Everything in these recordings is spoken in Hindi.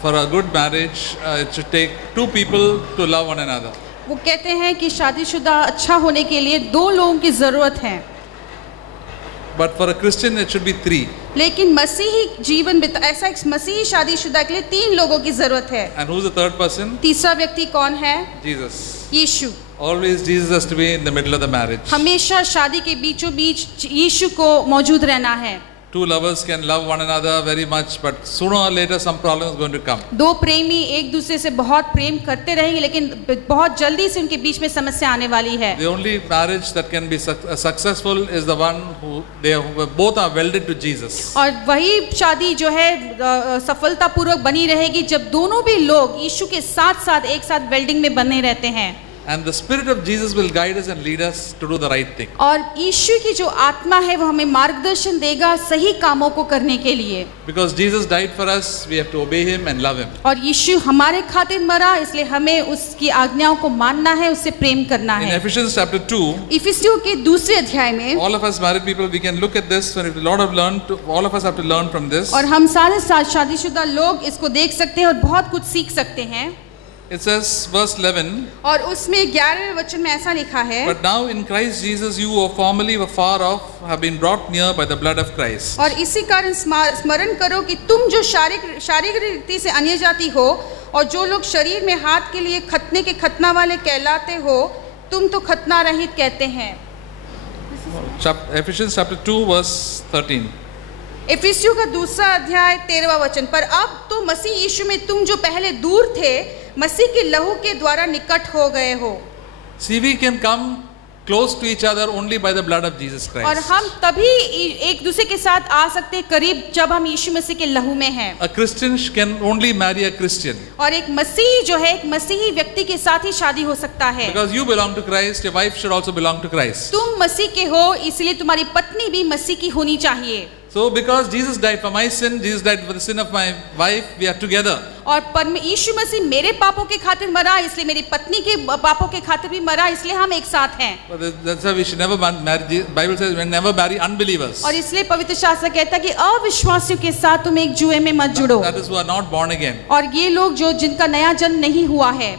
for a good marriage, it should take two people to love one another. वो कहते हैं कि शादीशुदा अच्छा होने के लिए दो लोगों की जरूरत है, But for a Christian, it should be three. लेकिन मसीही जीवन में ऐसा एक मसीही शादीशुदा के लिए तीन लोगों की जरूरत है. And who's the third person? तीसरा व्यक्ति कौन है? Jesus. Yeshu. Always Jesus has to be in the middle of the marriage. हमेशा शादी के बीचों बीच यीशु को मौजूद रहना है. Two lovers can love one another very much, but sooner or later some problem is going to come. दो प्रेमी एक दूसरे से बहुत प्रेम करते रहेंगे, लेकिन बहुत जल्दी से उनके बीच में समस्या आने वाली है. The only marriage that can be successful is the one who both are welded to Jesus. और वही शादी जो है सफलतापूर्वक बनी रहेगी जब दोनों भी लोग यीशु के साथ साथ एक साथ वेल्डिंग में बने रहते हैं. And the Spirit of Jesus will guide us and lead us to do the right thing. और यीशु की जो आत्मा है वो हमें मार्गदर्शन देगा सही कामों को करने के लिए. Because Jesus died for us, we have to obey Him and love Him. और यीशु हमारे खातिर मरा, इसलिए हमें उसकी आज्ञाओं को मानना है, उससे प्रेम करना है. In Ephesians chapter 2, इफिसियों के दूसरे अध्याय में all of us married people, we can look at this, and a lot of all of us have to learn from this. और हम सारे शादीशुदा लोग इसको देख सकते हैं और बहुत कुछ सीख सकते हैं. It says verse 11. और उसमें 11वें वचन में ऐसा लिखा है. But now in Christ Jesus you who formerly were far off have been brought near by the blood of Christ. और इसी कारण स्मरण करो कि तुम जो शारीरिक रीति से अन्य जाति हो और जो लोग शरीर में हाथ के लिए खतना के खतना वाले कहलाते हो, तुम तो खतना रहित कहते हैं. Ephesians chapter 2 verse 13. इफिसियों का दूसरा अध्याय 13वां वचन. पर अब तो मसीह यीशु में तुम जो पहले दूर थे मसीह के लहू के द्वारा निकट हो गए हो. See, we can come close to each other only by the blood of Jesus Christ. और हम तभी एक दूसरे के साथ आ सकते हैं करीब जब हम यीशु मसीह के लहू में हैं. A Christian can only marry a Christian. और एक मसीही जो है एक मसीही व्यक्ति के साथ ही शादी हो सकता है. Because you belong to Christ, your wife should also belong to Christ. तुम मसीह के हो, इसलिए तुम्हारी पत्नी भी मसीह की होनी चाहिए. So because Jesus died for my sin, Jesus died for the sin of my wife, we are together. और यीशु मसीह मेरे पापों के खातिर मरा, इसलिए मेरी पत्नी के पापों के खातिर भी मरा, इसलिए हम एक साथ हैं. But that's why we should never marry. Bible says we never marry unbelievers. और इसलिए पवित्र शास्त्र कहता है कि अविश्वासियों के साथ तुम एक जुए में मत जुड़ो. That is who are not born again. और ये लोग जो जिनका नया जन्म नहीं हुआ है.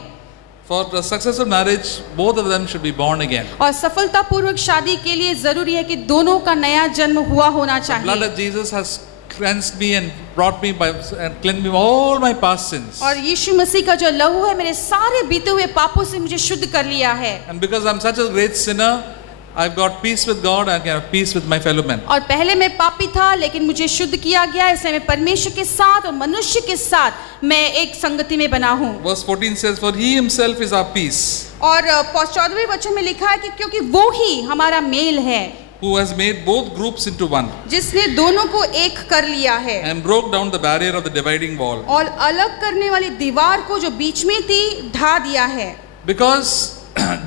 For the successful marriage, both of them should be born again. और सफलतापूर्वक शादी के लिए जरूरी है कि दोनों का नया जन्म हुआ होना चाहिए. The blood of Jesus has cleansed me and brought me by and cleansed me of all my past sins. और यीशु मसीह का जो लहू है मेरे सारे बीते हुए पापों से मुझे शुद्ध कर लिया है. And because I'm such a great sinner, I've got peace with God. I can have peace with my fellow men. और पहले मैं पापी था लेकिन मुझे शुद्ध किया गया, इसलिए मैं परमेश्वर के साथ और मनुष्य के साथ मैं एक संगति में बना हूँ. Verse 14 says, "For He Himself is our peace." और 14वें वचन में लिखा है कि क्योंकि वो ही हमारा मेल है. Who has made both groups into one. जिसने दोनों को एक कर लिया है. And broke down the barrier of the dividing wall. और अलग करने वाली दीवार को जो बीच में थी ढा दिया है. Because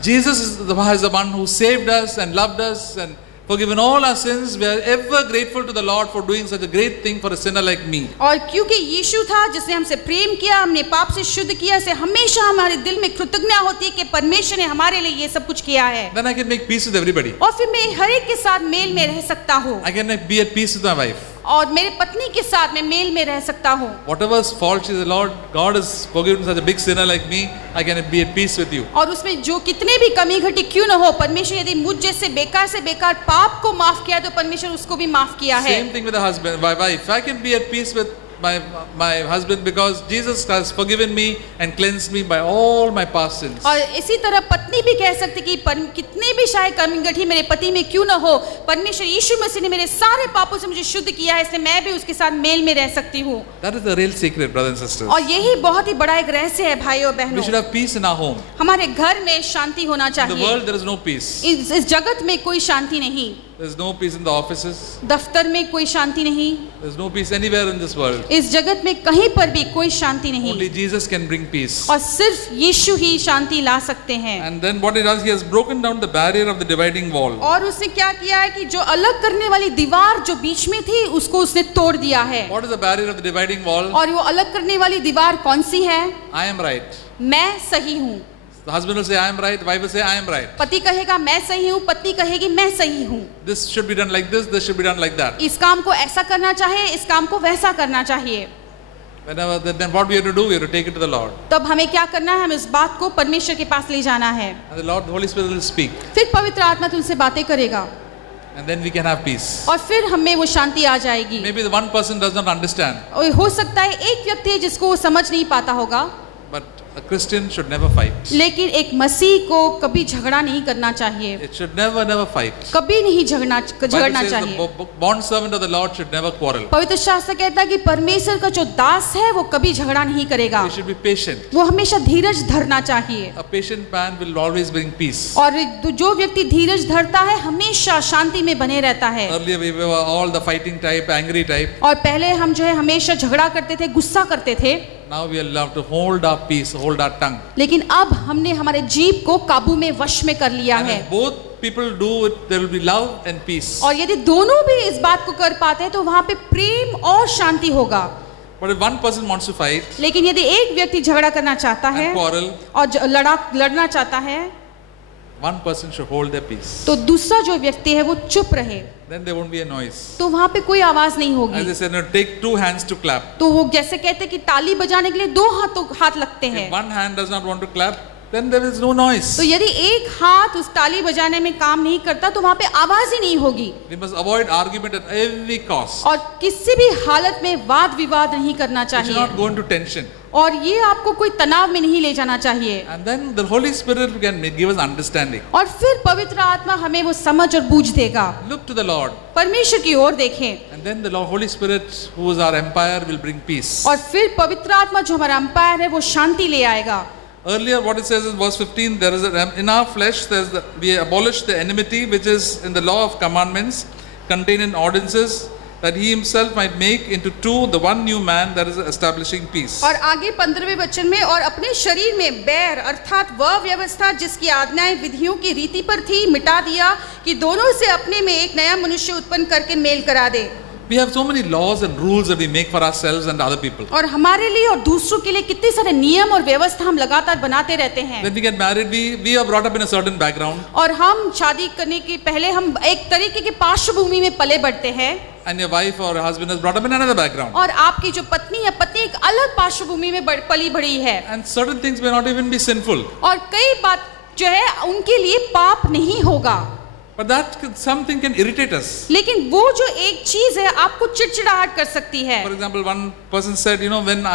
Jesus is the one who saved us and loved us and forgiven all our sins. We are ever grateful to the Lord for doing such a great thing for a sinner like me. और क्योंकि यीशु था जिसने हमसे प्रेम किया, हमने पाप से शुद्ध किया, से हमेशा हमारे दिल में कृतज्ञता होती है कि परमेश्वर ने हमारे लिए ये सब कुछ किया है. Then I can make peace with everybody. और फिर मैं हर एक के साथ मेल में रह सकता हूँ. I can be at peace with my wife. और मेरे पत्नी के साथ मैं मेल में रह सकता हूँ. Whatever fault she is, Lord, God has forgiven such a big sinner like me. I can be at peace with you. और उसमें जो कितने भी कमी घटी क्यों न हो, परमेश्वर यदि मुझ जैसे बेकार पाप को माफ किया तो परमेश्वर उसको भी माफ किया है. Same thing with the husband, my wife. I can be at peace with my husband because Jesus has forgiven me and cleansed me by all my past sins. और इसी तरह पत्नी भी कह सकती कि कितने भी शायद कमी घटी मेरे पति में क्यों न हो, परमेश्वर यीशु मसीह ने मेरे सारे पापों से मुझे शुद्ध किया है, इसलिए मैं भी उसके साथ मेल में रह सकती हूँ. That is the real secret, brothers and sisters. और यही बहुत ही बड़ा एक रहस्य है भाइयों बहनों. We should have peace in our home. हमारे घर में शांति होना चाहिए. In the world there is no peace. इस जगत में कोई शांति नहीं. There is no peace in the offices. दफ्तर में कोई शांति नहीं. There is no peace anywhere in this world. इस जगत में कहीं पर भी कोई शांति नहीं. Only Jesus can bring peace. और सिर्फ यीशु ही शांति ला सकते हैं. And then what he does, he has broken down the barrier of the dividing wall. और उसने क्या किया है कि जो अलग करने वाली दीवार जो बीच में थी उसको उसने तोड़ दिया है. What is the barrier of the dividing wall? और वो अलग करने वाली दीवार कौन सी है? I am right. मैं सही हूँ. The husband will say I am right, the wife will say I am right. पति कहेगा मैं सही हूँ, पत्नी कहेगी मैं सही हूँ. This should be done like this should be done like that. इस काम को ऐसा करना चाहिए, इस काम को वैसा करना चाहिए. then what we have to do? We have to take it to the Lord. तब हमें क्या करना है? हम इस बात को परमेश्वर के पास ले जाना है। And the Lord, the Holy Spirit will speak. फिर पवित्र आत्मा तुमसे बातें करेगा And then we can have peace. और फिर हमें वो शांति आ जाएगी। Maybe the one person does not understand. और हो सकता है एक व्यक्ति है जिसको वो समझ नहीं पाता होगा, But a Christian should never fight. लेकिन एक मसीह को कभी झगड़ा नहीं करना चाहिए, It should never fight. कभी नहीं झगड़ना Bible says चाहिए। the bond servant of the Lord should never quarrel. पवित्र शास्त्र कहता है कि परमेश्वर का जो दास है वो कभी झगड़ा नहीं करेगा, We should be patient. वो हमेशा धीरज धरना चाहिए। A patient man will always bring peace. और जो व्यक्ति धीरज धरता है हमेशा शांति में बने रहता है। Earlier we were all the fighting type, angry type. और पहले हम जो है हमेशा झगड़ा करते थे, गुस्सा करते थे, Now we are allowed to hold our peace, hold our tongue. लेकिन अब हमने हमारे जीभ को काबू में वश में कर लिया And है। if both people do it, there will be love and peace. और यदि दोनों भी इस बात को कर पाते हैं तो वहां पे प्रेम और शांति होगा। But if one person wants to fight लेकिन यदि एक व्यक्ति झगड़ा करना चाहता है and quarrel, और लड़ना चाहता है, one person should hold their peace. तो दूसरा जो व्यक्ति है वो चुप रहे, Then there won't be a noise. तो वहां पे कोई आवाज नहीं As होगी। they said, no, take 2 hands to clap. तो वो जैसे कहते हैं कि ताली बजाने के लिए 2 हाथ लगते If हैं। one hand does not want to clap, then there is no noise. तो यदि एक हाथ उस ताली बजाने में काम नहीं करता तो वहां पे आवाज ही नहीं होगी। We must avoid argument at every cost. और किसी भी हालत में वाद विवाद नहीं करना We should चाहिए, not go into tension. और ये आपको कोई तनाव में नहीं ले जाना चाहिए। And then the Holy Spirit can give us understanding. और फिर पवित्र आत्मा हमें वो समझ और बूझ देगा। Look to the Lord. परमेश्वर की ओर देखें, And then the Holy Spirit, who is our empire, will bring peace. और फिर पवित्र आत्मा जो हमारा अंपायर है वो शांति ले आएगा। Earlier, what it says in verse 15, there is in our flesh, we abolish the enmity which is in the law of commandments contained in ordinances, that he himself might make into two the one new man, that is establishing peace. और आगे 15वें वचन में, और अपने शरीर में बैर अर्थात वह व्यवस्था जिसकी आज्ञाएं विधियों की रीति पर थी मिटा दिया, कि दोनों से अपने में एक नया मनुष्य उत्पन्न करके मेल करा दे। We have so many laws and rules that we make for ourselves and other people. और हमारे लिए और दूसरों के लिए कितने सारे नियम और व्यवस्था हम लगातार बनाते रहते हैं। When we get married, we are brought up in a certain background. और हम शादी करने के पहले हम एक तरीके के पार्श्वभूमि में पले बढ़ते हैं, And your wife or husband is brought up in another background. और आपकी जो पत्नी है, पत्नी एक अलग पार्श्वभूमि में पली बढ़ी है। And certain things may not even be sinful. और कई बात जो है उनके लिए पाप नहीं होगा, But that something can irritate us. लेकिन वो जो एक चीज है आपको चिड़चिड़ाहट कर सकती है। For example, one person said, when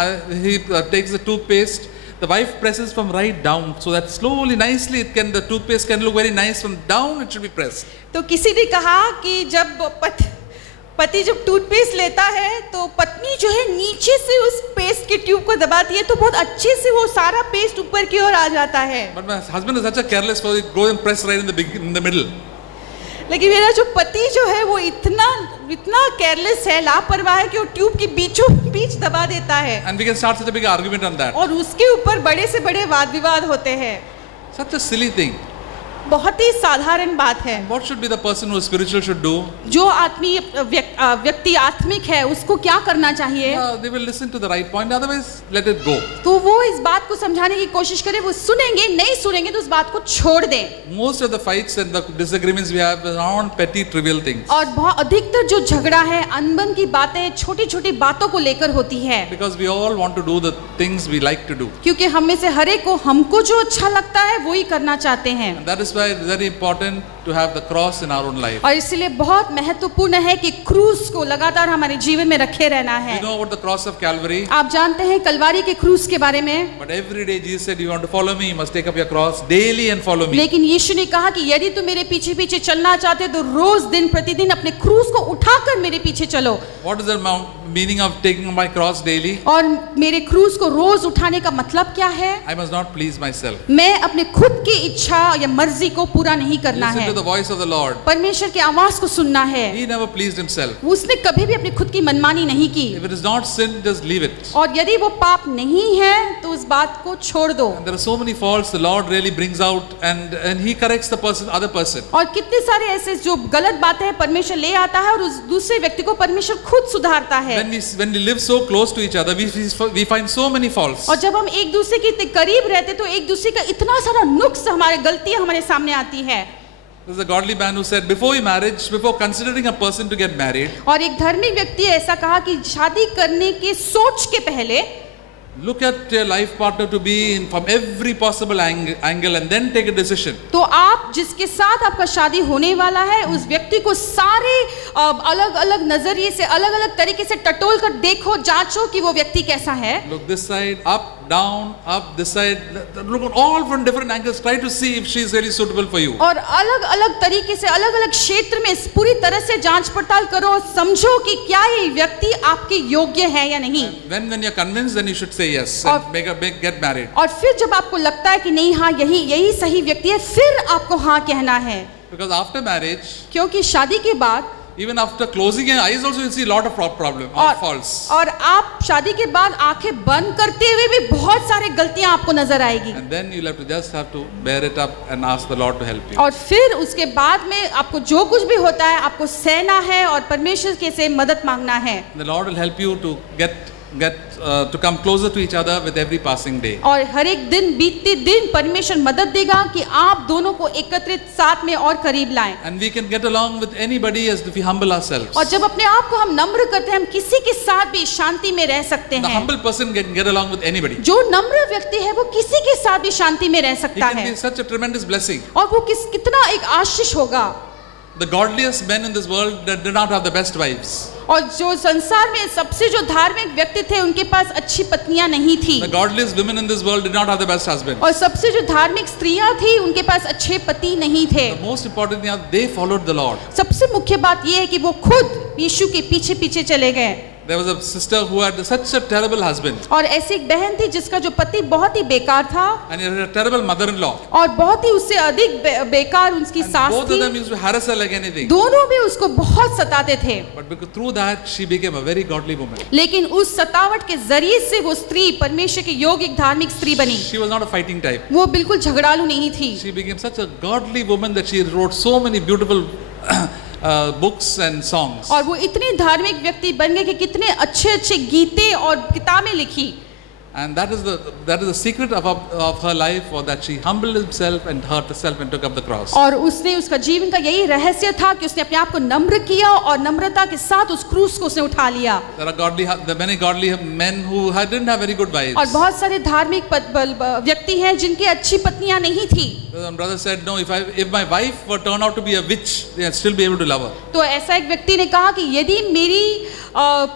he takes the toothpaste, the wife presses from right down, so that slowly, nicely, the toothpaste can look very nice from down. It should be pressed. तो किसी ने कहा कि जब पति जब टूथपेस्ट लेता है तो पत्नी जो है नीचे से उस पेस्ट के ट्यूब को दबाती है तो बहुत अच्छे से वो सारा पेस्ट ऊपर की ओर आ जाता है। But my husband is such a careless fellow, he goes and press right in the middle. लेकिन मेरा जो पति जो है वो इतना केयरलेस है, लापरवाह है कि वो ट्यूब के बीचों बीच दबा देता है। And we can start such a big argument on that. और उसके ऊपर बड़े से बड़े वाद विवाद होते हैं। Such a silly thing. बहुत ही साधारण बात है। What should be the person who is spiritual should do? जो आत्मीय व्यक्ति आत्मिक है उसको क्या करना चाहिए? They will listen to the right point, otherwise let it go. तो वो इस बात को समझाने की कोशिश करें, वो सुनेंगे, नहीं सुनेंगे तो उस बात को छोड़ दें। Most of the fights and the disagreements we have are on petty trivial things. और बहुत अधिकतर जो झगड़ा है अनबन की बातें, छोटी छोटी बातों को लेकर होती है। Because we all want to do the things we like to do. क्योंकि हम में से हर एक को हमको जो अच्छा लगता है वो ही करना चाहते हैं। And that is why it is very important to have the cross in our own life. और इसलिए बहुत महत्वपूर्ण है कि क्रूस को लगातार हमारे जीवन में रखे रहना है। You know about the cross of Calvary? आप जानते हैं कलवारी के क्रूस के बारे में। But every day Jesus said, you want to follow me, you must take up your cross daily and follow me. लेकिन यीशु ने कहा कि यदि तुम मेरे पीछे पीछे चलना चाहते हो तो रोज दिन प्रतिदिन अपने क्रूस को उठाकर मेरे पीछे चलो। What is the meaning of taking my cross daily? और मेरे क्रूस को रोज उठाने का मतलब क्या है? I must not please myself. मैं अपने खुद की इच्छा या मर्जी को पूरा नहीं करना Listen है। to the voice of the Lord. परमेश्वर की आवाज को सुनना है। He never pleased himself. उसने कभी भी अपनी खुद की मनमानी नहीं की। If it is not sin, just leave it. और यदि वो पाप नहीं है तो उस बात को छोड़ दो। And there are so many faults the Lord really brings out, and He corrects the other person. और कितने सारे ऐसे जो गलत बातें हैं परमेश्वर ले आता है और उस दूसरे व्यक्ति को परमेश्वर खुद सुधारता है। When we live so close to each other, we find so many faults. और जब हम एक दूसरे के करीब रहते तो एक दूसरे का इतना सारा नुक्स, हमारे गलतियां हमारे सामने आती है। There's a godly man who said, before marriage, before considering a person to get married, और एक धार्मिक व्यक्ति ऐसा कहा कि शादी करने के सोच के पहले look at your life partner to be in from every possible angle and then take a decision. तो आप जिसके साथ आपका शादी होने वाला है उस व्यक्ति को सारे अलग अलग नजरिए से अलग अलग तरीके से टटोल कर देखो, जांचो कि वो व्यक्ति कैसा है. Look this side, up, down, up, this side, look at all from different angles, try to see if she is really suitable for you. और अलग अलग तरीके से अलग अलग क्षेत्र में पूरी तरह से जांच पड़ताल करो, समझो कि क्या ये व्यक्ति आपके योग्य है या नहीं. When you're convinced, then you should say yes and get married. और फिर जब आपको लगता है कि नहीं, हाँ यही सही व्यक्ति है, फिर आपको हाँ कहना है. Because after marriage, क्योंकि शादी के बाद even after closing your eyes also you see a lot of problem or faults. और आप शादी के बाद आंखें बंद करते हुए भी बहुत सारे गलतियां आपको नजर आएगी. And then you'll have to bear it up and ask the Lord to help you. और फिर उसके बाद में आपको जो कुछ भी होता है आपको सहना है और परमेश्वर के से मदद मांगना है. The Lord will help you to to come closer to each other with every passing day. और हर एक दिन बीतते दिन परमेश्वर मदद देगा कि आप दोनों को एकत्रित साथ में और करीब लाएं. And we can get along with anybody as if we humble ourselves. और जब अपने आप को हम नम्र करते हैं, हम किसी के साथ भी शांति में रह सकते हैं. The humble person can get along with anybody. जो नम्र व्यक्ति है वो किसी के साथ भी शांति में रह सकता है. He can be such a tremendous blessing. और वो कितना एक आशीष होगा. The godliest men in this world did not have the best wives. और जो संसार में सबसे जो धार्मिक व्यक्ति थे उनके पास अच्छी पत्नियां नहीं थी. The godliest women in this world did not have the best husbands. और सबसे जो धार्मिक स्त्रियां थी उनके पास अच्छे पति नहीं थे. The most important thing is they followed the Lord. सबसे मुख्य बात ये है कि वो खुद यीशु के पीछे पीछे चले गए. There was a sister who had such a terrible husband. और ऐसी एक बहन थी जिसका जो पति बहुत ही बेकार था. And he had a terrible mother-in-law. और बहुत ही उससे अधिक बेकार उसकी सास थी. Both of them used to harass her like anything. दोनों भी उसको बहुत सताते थे. But because through that she became a very godly woman. लेकिन उस सतावट के जरिए से वो स्त्री परमेश्वर के योग्य एक धार्मिक स्त्री बनी. She was not a fighting type. वो बिल्कुल झगड़ालू नहीं थी. She became such a godly woman that she wrote so many beautiful books and songs. और वो इतनी धार्मिक व्यक्ति बन गए कि कितने अच्छे अच्छे गीते और किताबें लिखी. And that is the secret of her life, was that she humbled herself and and took up the cross. और उसने उसका जीवन का यही रहस्य था कि उसने अपने आप को नम्र किया और नम्रता के साथ उस क्रूस को उसने उठा लिया. There are many godly men who didn't have very good wives. और बहुत सारे धार्मिक व्यक्ति हैं जिनकी अच्छी पत्नियां नहीं थी. One brother said, no, if my wife were turned out to be a witch, I'd still be able to love her. तो ऐसा एक व्यक्ति ने कहा कि यदि मेरी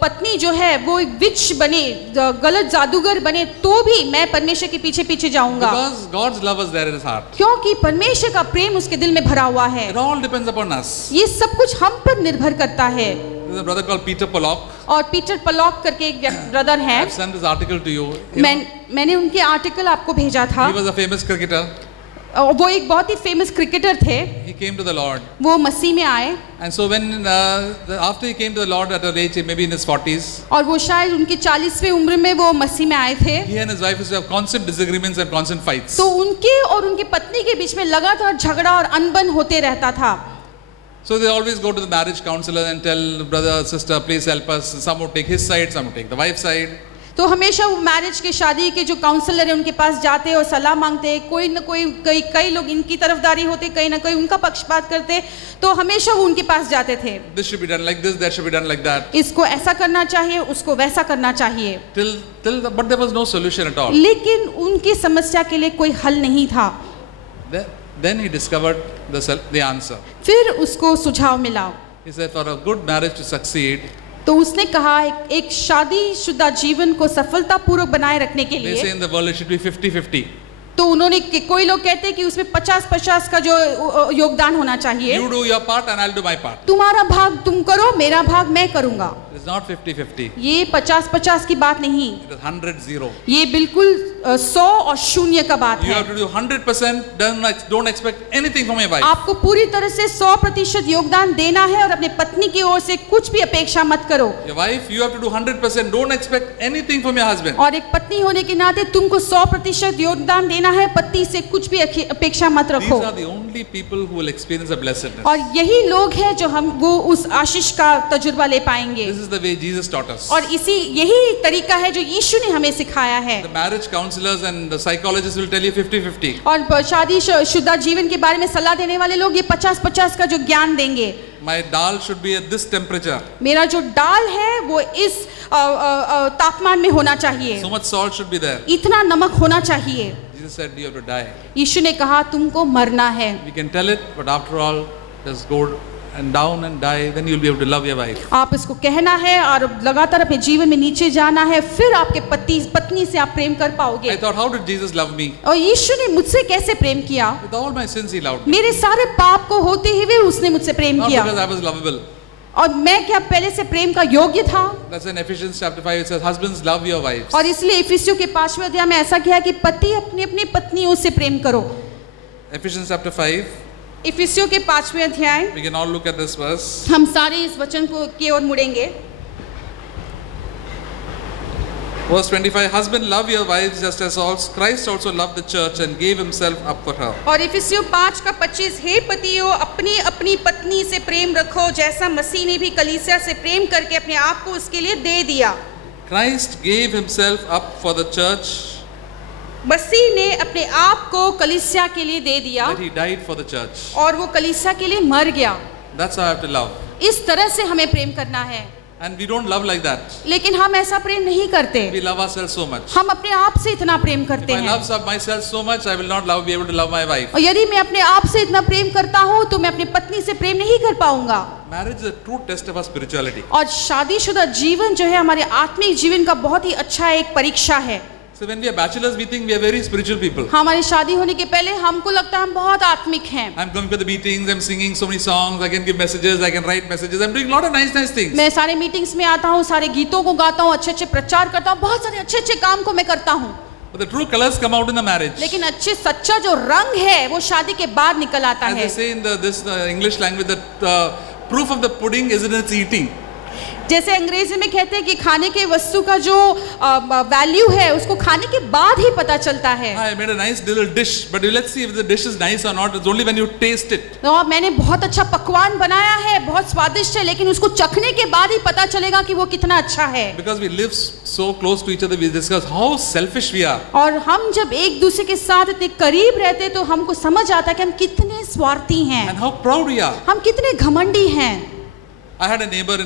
पत्नी जो है वो एक विच बने, गलत जादूगर बने, तो भी मैं परमेश्वर के पीछे पीछे जाऊंगा. Because God's love is there in his heart. क्योंकि परमेश्वर का प्रेम उसके दिल में भरा हुआ है. It all depends upon us. ये सब कुछ हम पर निर्भर करता है. There's a brother called Peter Pollock. और पीटर पलॉक करके एक ब्रदर है. I've sent this article to you. मैंने उनके आर्टिकल आपको भेजा था. He was a famous cricketer. वो एक बहुत ही फेमस क्रिकेटर थे. He came to the Lord. वो मसीह में आए. And so when after he came to the Lord at a age maybe in his 40s. और वो शायद उनकी 40वीं उम्र में वो मसीह में आए थे. He and his wife used to have constant disagreements and constant fights. तो उनके और उनकी पत्नी के बीच में लगातार झगड़ा और अनबन होते रहता था. So they always go to the marriage counselor and tell brother, sister, please help us. Some would take his side, some would take the wife's side. तो हमेशा वो मैरिज के शादी के जो काउंसलर है उनके पास जाते और सलाह मांगते. कोई न कोई कई लोग इनकी तरफदारी होते, कहीं ना कहीं उनका पक्षपात करते. तो हमेशा वो उनके पास जाते थे. This should be done like this, that should be done like that. इसको ऐसा करना चाहिए, उसको वैसा करना चाहिए. But there was no solution at all. लेकिन उनकी समस्या के लिए कोई हल नहीं था. Then he discovered the answer. फिर उसको सुझाव मिला. He said, for a good marriage to succeed, तो उसने कहा एक शादीशुदा जीवन को सफलतापूर्वक बनाए रखने के लिए, they say in the world it should be 50-50. तो उन्होंने कोई लोग कहते हैं कि उसमें 50-50 का जो योगदान होना चाहिए. You do your part and I'll do my part. तुम्हारा भाग तुम करो, मेरा भाग मैं करूंगा. It is not 50-50. ये 50-50 की बात नहीं. It is 100-0. ये बिल्कुल 100 और 0 का बात You है. have to do 100%. Don't expect anything from your wife. आपको पूरी तरह से 100% योगदान देना है और अपने पत्नी की ओर से कुछ भी अपेक्षा मत करो. Your wife, you have to do 100%. Don't expect anything from your husband. और एक पत्नी होने के नाते तुमको 100% योगदान देना है, पति से कुछ भी अपेक्षा मत रखो. These are the only people who will experience a blessedness. और यही लोग हैं जो वो उस आशीष का तजुर्बा ले पाएंगे. This is the way Jesus taught us. और यही तरीका है जो यीशु ने हमें सिखाया है। The marriage counselors and the psychologists will tell you 50-50. और शादीशुदा जीवन के बारे में सलाह देने वाले लोग ये 50-50 का जो ज्ञान देंगे। My dal should be at this temperature. मेरा जो दाल है वो इस तापमान में होना चाहिए। So much salt should be there. इतना नमक होना चाहिए। Jesus said you have to die. यीशु ने कहा तुमको मरना है। We can tell it, but after all, just go and down and die. Then you'll be able to love your wife. आप इसको कहना है और लगातार अपने जीवन में नीचे जाना है, फिर आपके पत्नी से आप प्रेम कर पाओगे। I thought, how did Jesus love me? और यीशु ने मुझसे कैसे प्रेम किया? With all my sins, he loved me. मेरे सारे पाप को होते हुए उसने मुझसे प्रेम Not किया। because I was lovable. और मैं क्या पहले से प्रेम का योग्य था? That's in Ephesians chapter 5. It says, husbands, love your wives. और इसलिए इफिसियों के 5वें अध्याय में ऐसा किया कि पति अपनी अपनी पत्नियों से प्रेम करो। Ephesians chapter 5. इफिसियों के 5वें अध्याय, We can all look at this verse. हम सारे इस वचन को की ओर मुड़ेंगे। Verse 25, husband, love your wives just as Christ also loved the church and gave himself up for her. और इफिसियों 5:25, हे पतियों अपनी अपनी पत्नी से प्रेम रखो जैसा मसीह ने भी कलीसिया से प्रेम करके अपने आप को उसके लिए दे दिया। Christ gave himself up for the church. मसीह ने अपने आप को कलीसिया के लिए दे दिया। That he died for the church. और वो कलीसिया के लिए मर गया। That's how I have to love. इस तरह से हमें प्रेम करना है। And we don't love like that. लेकिन हम ऐसा प्रेम नहीं करते। We love ourselves so much. हम अपने आप से इतना प्रेम करते If I हैं। love myself so much, I will not be able to love my wife. और यदि मैं अपने आप से इतना प्रेम करता हूँ तो मैं अपनी पत्नी से प्रेम नहीं कर पाऊंगा। Marriage is a true test of our spirituality. और शादीशुदा जीवन जो है हमारे आत्मिक जीवन का बहुत ही अच्छा एक परीक्षा है। So when we are bachelors, we think we are very spiritual people. हमारी शादी होने के पहले हमको लगता है हम बहुत आत्मिक हैं। I'm going to the meetings, I'm singing so many songs, I can give messages, I can write messages, I'm doing a lot of nice things. मैं सारे मीटिंग्स में आता हूँ, सारे गीतों को गाता हूँ, अच्छे अच्छे प्रचार करता हूँ, बहुत सारे अच्छे अच्छे काम को मैं करता हूँ। But the true colors come out in the marriage. लेकिन अच्छे सच्चा जो रंग है वो शादी के बाद निकल आता As है। they say in this English language, that proof of the pudding is in its eating. जैसे अंग्रेजी में कहते हैं कि खाने के वस्तु का जो वैल्यू है उसको खाने के बाद ही पता चलता है। I made a nice little dish, but let's see if the dish is nice or not. It's only when you taste it. तो मैंने बहुत अच्छा पकवान बनाया है, बहुत स्वादिष्ट है, लेकिन उसको चखने के बाद ही पता चलेगा कि वो कितना अच्छा है। Because we live so close to each other, we discuss how selfish we are. और हम जब एक दूसरे के साथ इतने करीब रहते तो हमको समझ आता है कि हम कितने स्वार्थी हैं। And how proud we are. हम कितने घमंडी हैं। I had a neighbor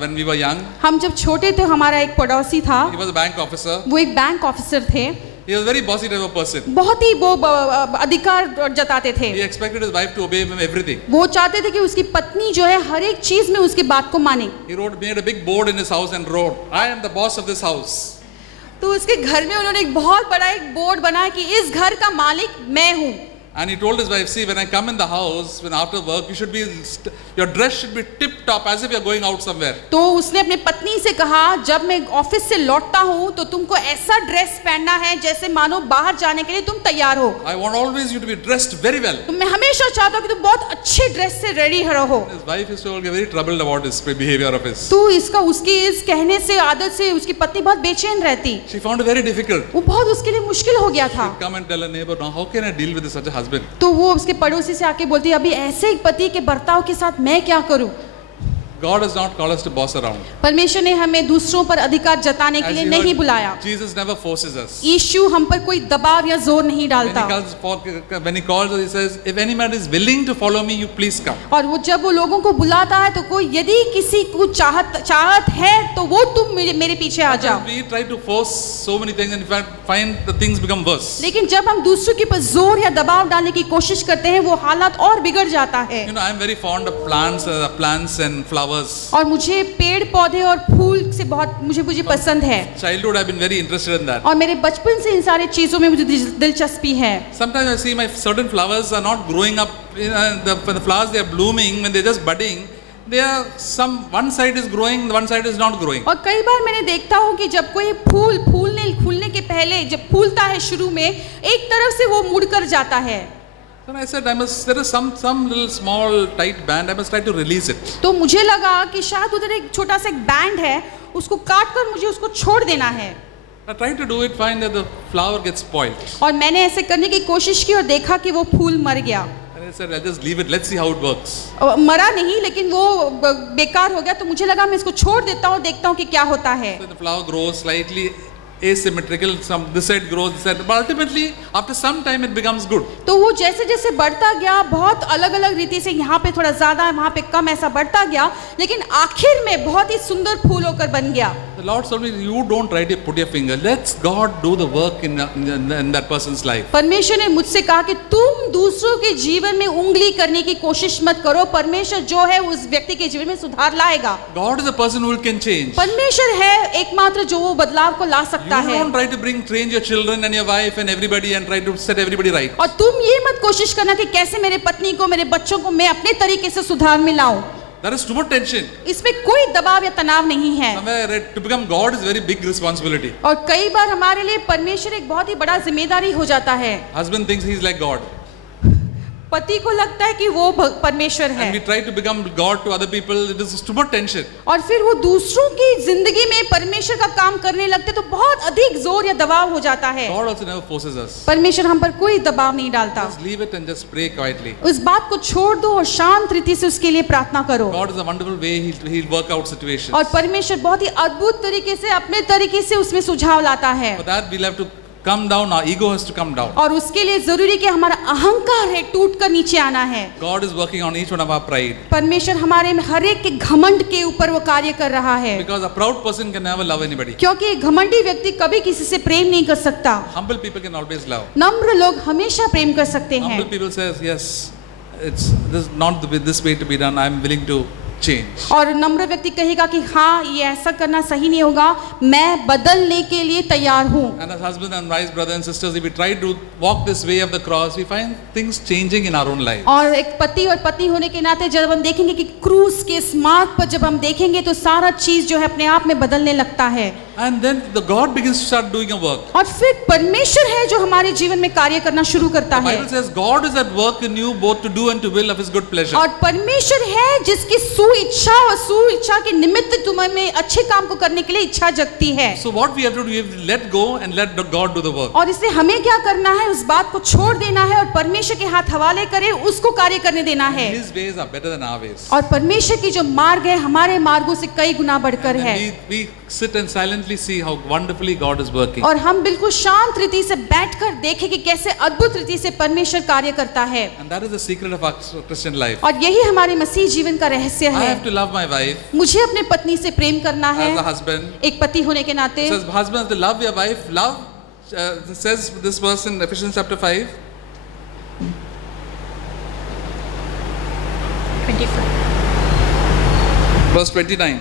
when we were young. हम जब छोटे थे हमारा एक पड़ोसी था। He was a bank officer. वो एक बैंक ऑफिसर थे। He was a very bossy type of person. बहुत ही वो अधिकार जताते थे। He expected his wife to obey him everything. वो चाहते थे कि उसकी पत्नी जो है हर एक चीज में उसकी बात को माने। He made a big board in his house and wrote, I am the boss of this house. तो उसके घर में उन्होंने एक बहुत बड़ा एक बोर्ड बनाया कि इस घर का मालिक मैं हूँ। And he told his wife, see, when I come in the house, when after work, your dress should be tip top as if you're going out somewhere. तो उसने अपने पत्नी से कहा, जब मैं ऑफिस से लौटता हूँ तो तुमको ऐसा ड्रेस पहनना है जैसे मानो बाहर जाने के लिए तुम तैयार हो। I want always you to be dressed very well. तो मैं हमेशा चाहता हूँ कि तुम बहुत अच्छे ड्रेस से रेडी रहो। His wife used to get very troubled about his behavior of his. तो उसकी इस कहने से आदत से उसकी पत्नी बहुत बेचैन रहती। She found it very difficult. वो बहुत उसके लिए मुश्किल हो गया था। Come and tell a neighbor, now how can I deal with such a husband? तो वो उसके पड़ोसी से आके बोलती है, अभी ऐसे एक पति के बर्ताव के साथ मैं क्या करूं? God has not called us to boss around. परमेश्वर ने हमें दूसरों पर अधिकार जताने के लिए नहीं बुलाया। Jesus never forces us. यीशु हम पर कोई दबाव या जोर नहीं डालता। When he calls us, he says, if any man is willing to follow me, you please come. और वो जब वो लोगों को बुलाता है तो कोई यदि किसी को चाहत है तो वो तुम मेरे पीछे आ जाओ। We try to force so many things and in fact find the things become worse. लेकिन जब हम दूसरों के ऊपर जोर या दबाव डालने की कोशिश करते हैं वो हालात और बिगड़ जाता है। You know, I am very fond of plants and flowers. और मुझे पेड़ पौधे और फूल से बहुत मुझे पसंद है। Childhood I've been very interested in that. और मेरे बचपन से इन सारी चीजों में मुझे दिलचस्पी है। Sometimes I see my certain flowers are not growing up. The flowers they are blooming when they're just budding. They are one side is growing, one side is not growing. और कई बार मैंने देखता हूँ कि जब कोई फूल फूलने के पहले जब फूलता है शुरू में एक तरफ से वो मुड़कर जाता है। So I said, there is some little small tight band. I must try to release it. तो मुझे लगा कि शायद उधर एक छोटा सा एक बैंड है, उसको काट कर मुझे उसको छोड़ देना है। I tried to do it, find that the flower gets spoiled. और मैंने ऐसे करने की कोशिश की और देखा कि वो फूल मर गया। And I said, I'll just leave it. Let's see how it works. मरा नहीं, लेकिन वो बेकार हो गया, तो मुझे लगा मैं इसको छोड़ देता हूँ, देखता हूँ कि क्या होता है. So the flower grows slightly asymmetrical, some this side grows, this side, but ultimately after some time it becomes good. तो वो जैसे जैसे बढ़ता गया, बहुत अलग अलग रीति से, यहाँ पे थोड़ा ज्यादा, वहाँ पे कम, ऐसा बढ़ता गया, लेकिन आखिर में बहुत ही सुंदर फूल होकर बन गया. The Lord told me, you don't try to put your finger. Let God do the work in that person's life. परमेश्वर ने मुझसे कहा कि तुम दूसरों के जीवन में उंगली करने की कोशिश मत करो, परमेश्वर जो है उस व्यक्ति के जीवन में सुधार लाएगा. God is the person who can change. परमेश्वर है एकमात्र जो वो बदलाव को ला सकता है. You don't try to train your children and your wife and everybody and try to set everybody right. और तुम ये मत कोशिश करना कि कैसे मेरे पत्नी को, मेरे बच्चों को मैं अपने तरीके से सुधार में लाऊं. There is too much tension. इसमें कोई दबाव या तनाव नहीं है. Somewhere I read, to become God is very big responsibility. और कई बार हमारे लिए परमेश्वर एक बहुत ही बड़ा जिम्मेदारी हो जाता है. Husband thinks he is like God. पति को लगता है कि वो परमेश्वर है. And we try to become God to other people. It is too much tension. और फिर वो दूसरों की जिंदगी में परमेश्वर का काम करने लगते तो बहुत अधिक जोर या दबाव हो जाता है. God also never forces us. परमेश्वर हम पर कोई दबाव नहीं डालता. Just leave it and just pray quietly. उस बात को छोड़ दो और शांत रीति से उसके लिए प्रार्थना करो. God is a wonderful way he'll work out situations. और परमेश्वर बहुत ही अद्भुत तरीके से अपने तरीके से उसमें सुझाव लाता है. For that we'll have to come down. Our ego has to come down. और उसके लिए जरूरी कि हमारा अहंकार है टूट कर नीचे आना है. God is working on each one of our pride. परमेश्वर हमारे में हर एक के घमंड के ऊपर वो कार्य कर रहा है. Because a proud person can never love anybody. क्योंकि एक घमंडी व्यक्ति कभी किसी से प्रेम नहीं कर सकता. Humble people can always love. नम्र लोग हमेशा प्रेम कर सकते हैं. Humble people says, yes, it's this not this way to be done. I'm willing to change. और नम्र व्यक्ति कहेगा कि हाँ ये ऐसा करना सही नहीं होगा, मैं बदलने के लिए तैयार हूँ. And as husband and wives, brothers and sisters, if we try to walk this way of the cross, we find things changing in our own life. और एक पति और पत्नी होने के नाते जब हम देखेंगे कि क्रूस के इस मार्ग पर जब हम देखेंगे तो सारा चीज जो है अपने आप में बदलने लगता है. And then the God begins to start doing a work. और फिर परमेश्वर है जो हमारे जीवन में कार्य करना शुरू करता The है. Bible says God is at work in you both to do and to will of His good pleasure. और परमेश्वर है जिसकी सुइच्छा और सुइच्छा के निमित्त तुम्हें में अच्छे काम को करने के लिए इच्छा जगती है. So what we have to do, we have to let go and let God do the work. और इसलिए हमें क्या करना है, उस बात को छोड़ देना है और परमेश्वर के हाथ हवाले करें, उसको कार्य करने देना है. His ways are better than our ways. और परमेश्वर की जो मार्ग है हमारे मार्गों से कई गुना बढ़कर है. We sit and silently see how wonderfully God is working. और हम बिल्कुल शांत रीति से बैठकर देखें कि कैसे अद्भुत रीति से परमेश्वर कार्य करता है. And that is the secret of our Christian life. और यही हमारे मसीह जीवन का रहस्य I है. have to love my wife. मुझे अपने पत्नी से प्रेम करना है. As a husband. एक पति होने के नाते. It says husbands to love your wife. Love says this verse in Ephesians chapter 5. 25. Verse 29.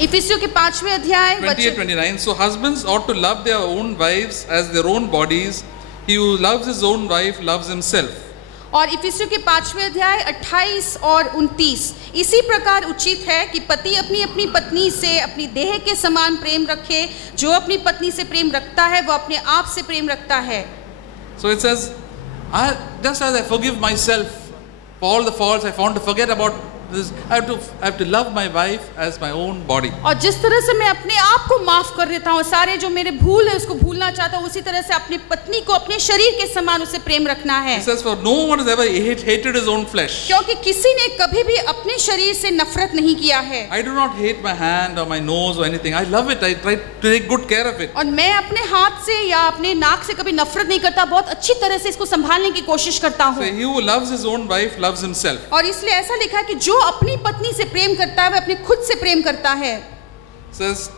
इफिसियों के 5वें अध्याय 28-29. So husbands ought to love their own wives as their own bodies. He who loves his own wife loves himself. और इफिसियों के 5वें अध्याय 28 और 29. इसी प्रकार उचित है कि पति अपनी अपनी पत्नी से अपनी देह के समान प्रेम रखे. जो अपनी पत्नी से प्रेम रखता है वो अपने आप से प्रेम रखता है. So it says, just as I forgive myself for all the faults I found to forget about this, I have to love my wife as my own body. और जिस तरह से मैं अपने आप को माफ कर देता हूँ, सारे जो मेरे भूल है उसको भूलना चाहता हूँ, उसी तरह से अपनी पत्नी को अपने शरीर के समान उसे प्रेम रखना है. It says, for no one has ever hated his own flesh. क्योंकि किसी ने कभी भी अपने शरीर से नफरत नहीं किया है. I do not hate my hand or my nose or anything. I love it. I try to take good care of it. और मैं अपने हाथ से या अपने नाक से कभी नफरत नहीं करता, बहुत अच्छी तरह से इसको संभालने की कोशिश करता हूँ. So he who loves his own wife loves himself. और इसलिए ऐसा लिखा है कि जो अपनी पत्नी से प्रेम करता है वह अपने खुद से प्रेम करता है. Says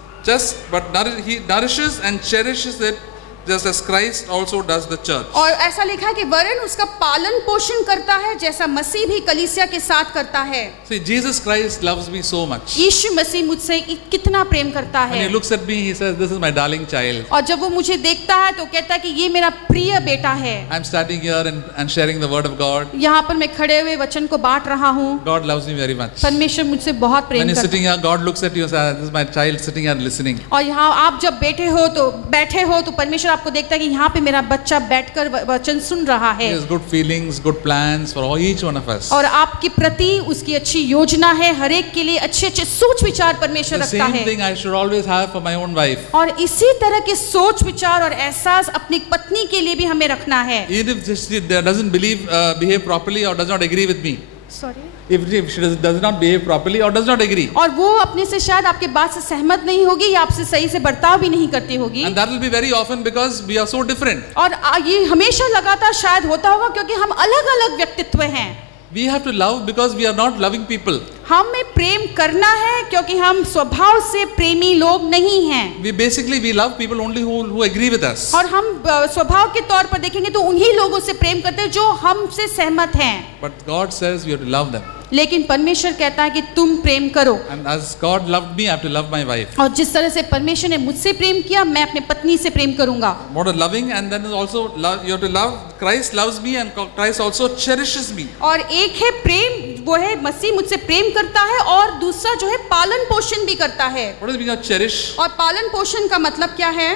he nourishes and cherishes it just as Christ also does the church. और ऐसा लिखा है कि वरन उसका पालन पोषण करता है जैसा मसीह भी कलीसिया के साथ करता है. See, Jesus Christ loves me so much. यीशु मसीह मुझसे कितना प्रेम करता है. When he looks at me, he says, "This is my darling child." और जब वो मुझे देखता है तो कहता है कि ये मेरा प्रिय बेटा है. I'm standing here and sharing the word of God. यहाँ पर मैं खड़े हुए वचन को बांट रहा हूँ. God loves me very much. परमेश्वर मुझसे बहुत प्रेम When you're करता है. sitting here, God looks at you and says, "This is my child sitting here listening." और यहाँ आप जब बैठे हो तो परमेश्वर आपको देखता है कि यहाँ पे मेरा बच्चा बैठकर वचन सुन रहा He है has good feelings, good plans for each one of us. और आपके प्रति उसकी अच्छी योजना है, हर एक के लिए अच्छे अच्छे सोच विचार परमेश्वर The रखता same है। thing I should always have for my own wife. और इसी तरह के सोच विचार और एहसास अपनी पत्नी के लिए भी हमें रखना है। Even if she doesn't behave properly or does not agree with me. Sorry. If she does not behave properly or does not agree. और वो अपने से शायद आपके बात से सहमत नहीं होगी या आपसे सही से बर्ताव भी नहीं करती होगी। And that will be very often because we are so different. और ये हमेशा लगातार शायद होता होगा क्योंकि हम अलग अलग व्यक्तित्व हैं। We have to love because we are not loving people. हमें प्रेम करना है क्योंकि हम स्वभाव से प्रेमी लोग नहीं हैं। We love people only who agree with us. और हम स्वभाव के तौर पर देखेंगे तो उन्हीं लोगों से प्रेम करते हैं जो हमसे सहमत हैं। But God says we have to love them. लेकिन परमेश्वर कहता है कि तुम प्रेम करो। And as God loved me, I have to love my wife. और जिस तरह से परमेश्वर ने मुझसे प्रेम किया, मैं अपने पत्नी से प्रेम करूंगा। What a loving, and then also you have to love. Christ loves me and Christ also cherishes me. और एक है प्रेम, वो है मसीह मुझसे प्रेम करता है और दूसरा जो है पालन पोषण भी करता है। What does it mean to cherish? और पालन पोषण का मतलब क्या है?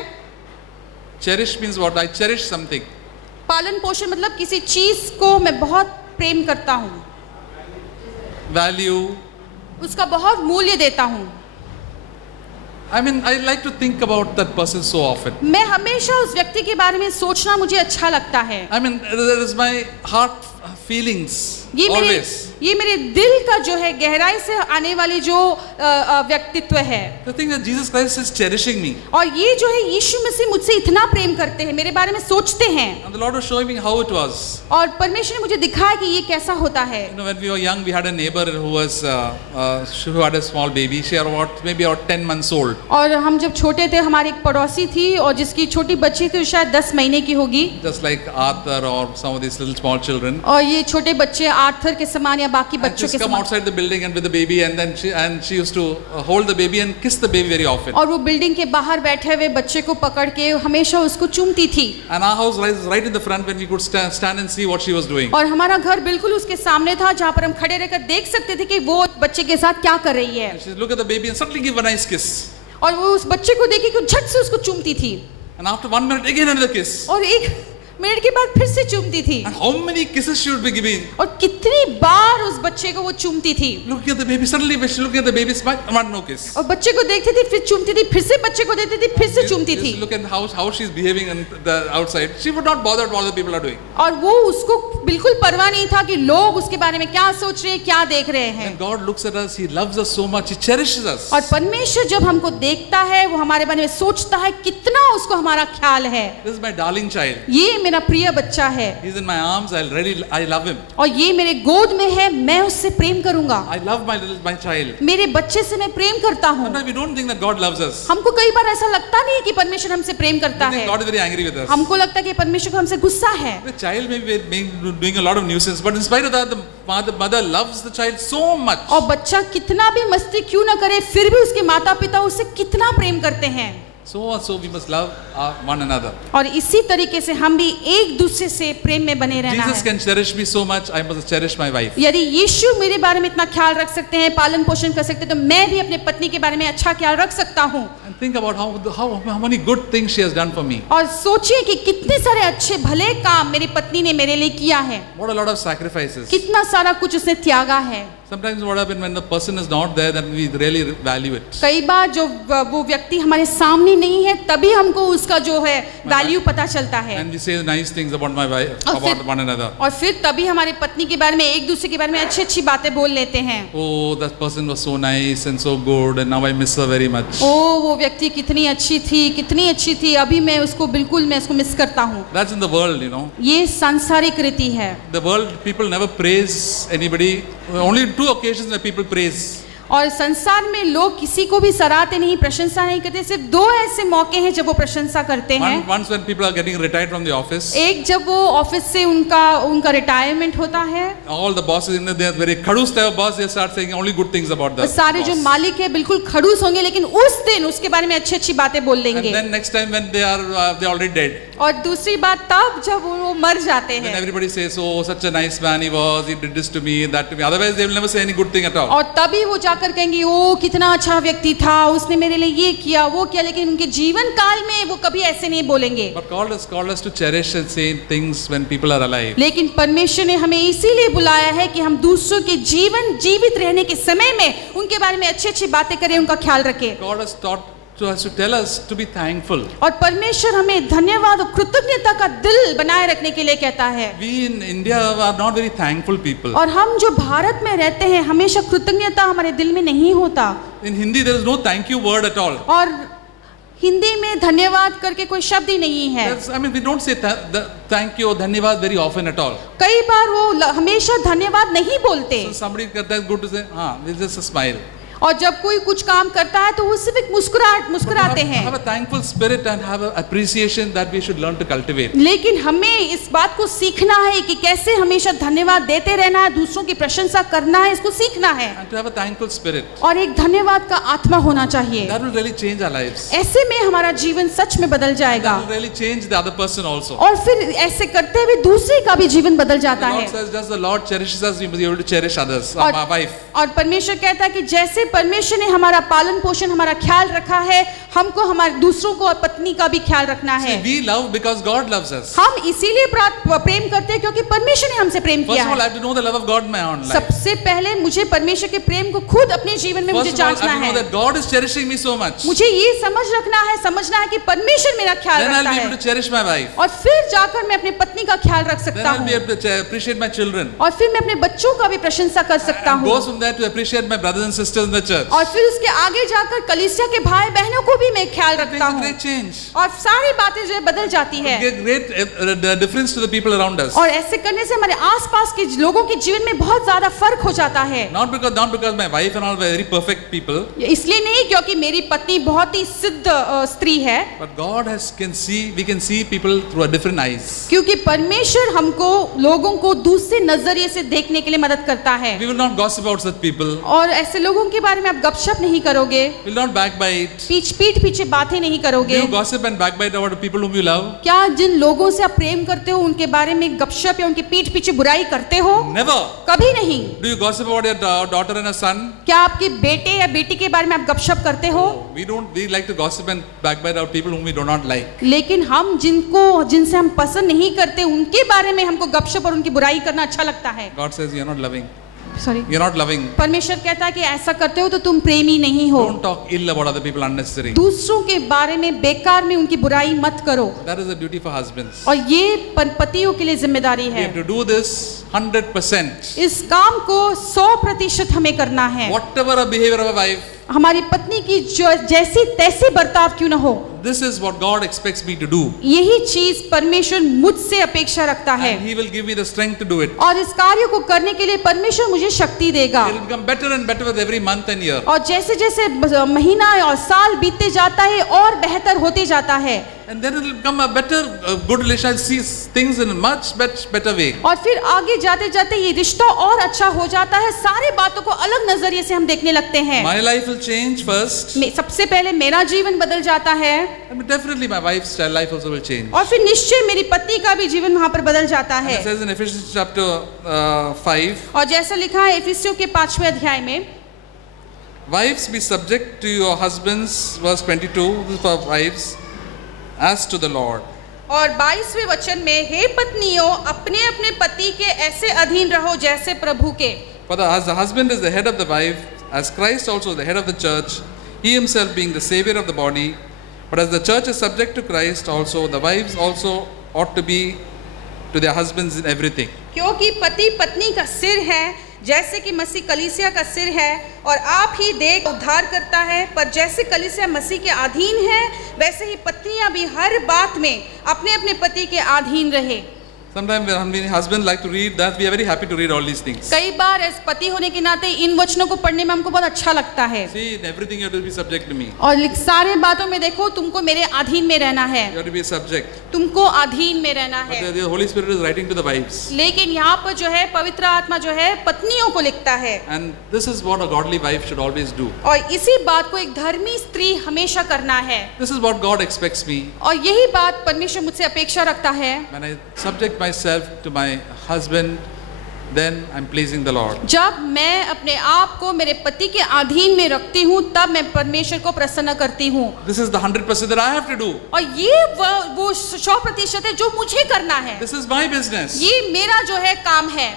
Cherish means what? I cherish something. पालन पोषण मतलब किसी चीज को मैं बहुत प्रेम करता हूँ, Value. उसका बहुत मूल्य देता हूँ। I mean, I like to think about that person so often. मैं हमेशा उस व्यक्ति के बारे में सोचना मुझे अच्छा लगता है। I mean, there is my heart feelings always. ये मेरे दिल का जो है गहराई से आने वाली जो व्यक्तित्व है। The thing that Jesus Christ is cherishing me. और ये जो है यीशु मसीह मुझसे इतना प्रेम करते हैं, मेरे बारे में सोचते हैं। And the Lord was showing me how it was. और परमेश्वर ने मुझे दिखाया कि ये कैसा होता है। You know, when we were young, we had a neighbor who had a small baby. She was maybe about 10 months old. और हम जब छोटे थे, हमारी एक पड़ोसी थी और जिसकी छोटी बच्ची थी, शायद 10 महीने की होगी। Just like Arthur or some of these little small children. और ये छोटे बच्चे आर्थर के समान या बाकी बच्चों के come समान। outside the building and with the baby, and then she used to hold the baby and kiss the baby very often. और वो बिल्डिंग के बाहर बैठे हुए बच्चे को पकड़ के हमेशा उसको चूमती थी। And our house was right in the front when we could stand and see what she was doing. और हमारा घर बिल्कुल उसके सामने था जहाँ पर हम खड़े रहकर देख सकते थे कि वो बच्चे के साथ क्या कर रही है। She look at the baby and suddenly give a nice kiss. और वो उस बच्चे को देखे कि झट से उसको चूमती थी। And after 1 minute again another kiss. और 1 मिनट के बाद फिर से चूमती थी। And how many kisses she would be giving? और कितनी बार उस बच्चे को वो चूमती थी। Looking at the baby, suddenly when she looking at the baby, smile, no kiss. और बच्चे को देखती थी, फिर चूमती थी, फिर से बच्चे को देखती थी, फिर से चूमती थी। Just look at how she's behaving on the outside. She would not bother what other people are doing. और वो उसको बिल्कुल परवाह नहीं था कि लोग उसके बारे में क्या सोच रहे हैं, क्या देख रहे हैं। When God looks at us, He loves us so much. He cherishes us. और परमेश्वर जब हमको देखता है, वो हमारे बारे में सोचता है, कितना उसको हमारा ख्याल है। This is my darling child. ये मेरा प्रिय बच्चा है। He's in my arms. I love him. और ये मेरे गोद में है, मैं उससे प्रेम करूंगा। I love my child. मेरे बच्चे से मैं प्रेम करता हूँ। Sometimes we don't think that God loves us. हमको कई बार ऐसा लगता नहीं है कि परमेश्वर हमसे प्रेम करता We think है। God is very angry with us. हमको लगता है कि परमेश्वर को हमसे गुस्सा है। The child may be doing a lot of nuisance, but in spite of that, the mother loves the child so much. और बच्चा कितना भी मस्ती क्यों ना करे, फिर भी उसके माता पिता उससे कितना प्रेम करते हैं। So we must love one another. और इसी तरीके से हम भी एक दूसरे से प्रेम में बने रहना Jesus है। can cherish me so much. I must cherish my wife. यदि यीशु मेरे बारे में इतना ख्याल रख सकते हैं, पालन पोषण कर सकते हैं, तो मैं भी अपने पत्नी के बारे में अच्छा ख्याल रख सकता हूँ। And think about how many good things she has done for me. और सोचिए कि कितने सारे अच्छे भले काम मेरी पत्नी ने मेरे लिए किया है। What a lot of sacrifices. कितना सारा कुछ उसने त्यागा है। Sometimes what happens when the person is not there, then we really value it. कई बार जो वो व्यक्ति हमारे सामने नहीं है, तभी हमको उसका जो है वैल्यू पता चलता है। And we say nice things about my wife, about one another. और फिर तभी हमारे पत्नी के बारे में एक दूसरे के बारे में अच्छी बातें बोल लेते हैं। Oh, that person was so nice and so good, and now I miss her very much. वो व्यक्ति कितनी अच्छी थी, अभी मैं उसको मिस करता हूँ। That's in the world, you know. ये सांसारिक रीति है। The world, people never praise anybody. Only 2 occasions where people praise. और संसार में लोग किसी को भी सराहते नहीं, प्रशंसा नहीं करते। सिर्फ 2 ऐसे मौके हैं जब वो प्रशंसा करते हैं। Once when people are getting retired from the office. एक जब वो ऑफिस से उनका रिटायरमेंट होता है। All the bosses in there, they are very खड़ूस type of boss. They start saying only good things about the सारे boss. जो मालिक है बिल्कुल खड़ूस होंगे, लेकिन उस दिन उसके बारे में अच्छी बातें बोल And लेंगे। then next time when they are already dead. और दूसरी बात तब जब वो मर जाते Then हैं। everybody says, oh, such a nice man he was. He did this to me, that to me. Otherwise, they will never say any good thing at all. और तभी वो जाकर जाकर कहेंगे ओ कितना अच्छा व्यक्ति था, उसने मेरे लिए ये किया वो किया, लेकिन उनके जीवन काल में वो कभी ऐसे नहीं बोलेंगे। But God has called us to cherish and say things when people are alive. लेकिन परमेश्वर ने हमें इसीलिए बुलाया है कि हम दूसरों के जीवित रहने के समय में उनके बारे में अच्छी अच्छी बातें करें, उनका ख्याल रखें। God has taught to us to tell us to be thankful. और परमेश्वर हमें धन्यवाद और कृतज्ञता का दिल बनाए रखने के लिए कहता है। We in India are not very thankful people. और हम जो भारत में रहते हैं हमेशा कृतज्ञता हमारे दिल में नहीं होता। In Hindi there is no thank you word at all. और हिंदी में धन्यवाद करके कोई शब्द ही नहीं है। I mean we don't say thank you or धन्यवाद very often at all. कई बार वो हमेशा धन्यवाद नहीं बोलते। So somebody कहता है good to say हाँ, with just a smile. और जब कोई कुछ काम करता है तो वो सिर्फ एक मुस्कुराते हैं। Have a thankful spirit and have an appreciation that we should learn to cultivate. लेकिन हमें इस बात को सीखना है कि कैसे हमेशा धन्यवाद देते रहना है, दूसरों की प्रशंसा करना है, इसको सीखना है। And to have a thankful spirit. और एक धन्यवाद का आत्मा होना चाहिए। That will really change our lives. ऐसे में हमारा जीवन सच में बदल जाएगा। That will really change the other person also. और फिर ऐसे करते हुए दूसरे का भी जीवन बदल जाता The है। Lord says, just the Lord cherishes us, we must be able to cherish others. और, My wife. और परमेश्वर कहता है कि जैसे परमेश्वर ने हमारा पालन पोषण हमारा ख्याल रखा है, हमको हमारे दूसरों को और पत्नी का भी ख्याल रखना है। See, we love because God loves us. हम इसीलिए प्रेम करते हैं क्योंकि परमेश्वर ने हमसे प्रेम First किया of all, I है। have to know the love of God in my own life. सबसे पहले मुझे परमेश्वर के प्रेम को खुद अपने जीवन में मुझे First of all, I जांचना have to know है। that God is cherishing me so much. मुझे ये समझना है कि परमेश्वर मेरा ख्याल Then I'll रखता be able है। to cherish my wife. और फिर जाकर मैं अपनी पत्नी का ख्याल रख Then सकता I'll हूँ। be able to appreciate my children. और फिर मैं अपने बच्चों का भी प्रशंसा कर सकता And हूँ। goes from there to appreciate my brothers and sisters in the church. और फिर उसके आगे जाकर कलीसिया के भाई बहनों को भी मैं ख्याल It रखता makes a हूँ। great change. और सारी बातें जो है बदल जाती है। It great difference to the people around us. और ऐसे करने से हमारे आसपास के लोगों के जीवन में बहुत ज्यादा फर्क हो जाता है। Not because my wife and all were very perfect people. इसलिए नहीं क्योंकि मेरी पत्नी बहुत ही सिद्ध स्त्री है, But God we can see people through a different eyes. क्योंकि परमेश्वर हमको लोगों को दूसरे नजरिए से देखने के लिए मदद करता है। We will not gossip about such people. और ऐसे लोगों के बारे में आप गपशप नहीं करोगे, We will not backbite. पीठ पीछे बातें नहीं Do करोगे। you gossip and backbite about the people whom you love? क्या जिन लोगों से आप प्रेम करते हो उनके बारे में गपशप या उनके पीठ पीछे बुराई करते हो? Never. कभी नहीं। Do you gossip about your daughter and a son? क्या आपके बेटे या बेटी के बारे में आप गपशप करते हो? We like to gossip and backbite about people whom we do not like. लेकिन हम जिनसे हम पसंद नहीं करते उनके बारे में हमको गपशप और उनकी बुराई करना अच्छा लगता है। God says you're not loving. Sorry, You're not loving. परमेश्वर कहता है कि ऐसा करते हो तो तुम प्रेमी नहीं हो। Don't talk ill about other people unnecessary. दूसरों के बारे में बेकार में उनकी बुराई मत करो। That is a duty for husbands. और ये पतियों के लिए जिम्मेदारी We है। have to do this 100%. इस काम को 100% हमें करना है। Whatever a behavior of a wife, हमारी पत्नी की जो जैसी तैसे बर्ताव क्यों न हो, this is what God expects me to do. यही चीज परमेश्वर मुझसे अपेक्षा रखता है। And He will give me the strength to do it. और इस कार्य को करने के लिए परमेश्वर मुझे शक्ति देगा। It will become better and better with every month and year. और जैसे जैसे महीना और साल बीतते जाता है और बेहतर होते जाता है। And then it will become a better, good relationship. See things in a much better way. और फिर आगे जाते जाते ये रिश्ता और अच्छा हो जाता है, सारी बातों को अलग नजरिए से हम देखने लगते हैं। My life will change first. सबसे पहले मेरा जीवन बदल जाता है, And definitely my wife's life also will change. और फिर निश्चय मेरी पत्नी का भी जीवन वहां पर बदल जाता है। It says in Ephesians chapter 5. और जैसा लिखा है इफिसियों के 5वें अध्याय में, Wives, be subject to your husbands, verse 22, this is for wives, as to the Lord. और 22वें वचन में, हे पत्नियों अपने अपने पति के ऐसे अधीन रहो जैसे प्रभु के। For as the husband is the head of the wife, as Christ also is the head of the church, he himself being the savior of the body. But as the church is subject to Christ also, the wives also ought to be to their husbands in everything. क्योंकि पति पत्नी का सिर है, जैसे कि मसीह कलीसिया का सिर है, और आप ही देह उद्धार करता है। पर जैसे कलीसिया मसीह के अधीन है, वैसे ही पत्नियां भी हर बात में अपने अपने पति के अधीन रहे। Sometimes when husbands like to read that, we are very happy to read all these things. कई बार इस पति होने के नाते इन वचनों को पढ़ने में हमको बहुत अच्छा लगता है। See, in everything you have to be subject to me. और सारे बातों में देखो, तुमको मेरे अधीन में रहना है, You have to be a subject. तुमको अधीन में रहना है। But the Holy Spirit is writing to the wives. लेकिन यहाँ पर जो है पवित्र आत्मा जो है पत्नियों को लिखता है। And this is what a godly wife should always do. और इसी बात को एक धर्मी स्त्री हमेशा करना है। This is what God expects me. और यही बात परमेश्वर मुझसे अपेक्षा रखता है। When I subject myself to my husband then I'm pleasing the Lord. जब मैं अपने आप को मेरे पति के अधीन में रखती हूँ तब मैं परमेश्वर को प्रसन्न करती हूँ। This is the 100% that I have to do. और ये वो 100% है जो मुझे करना है। This is my business. ये मेरा जो है काम है।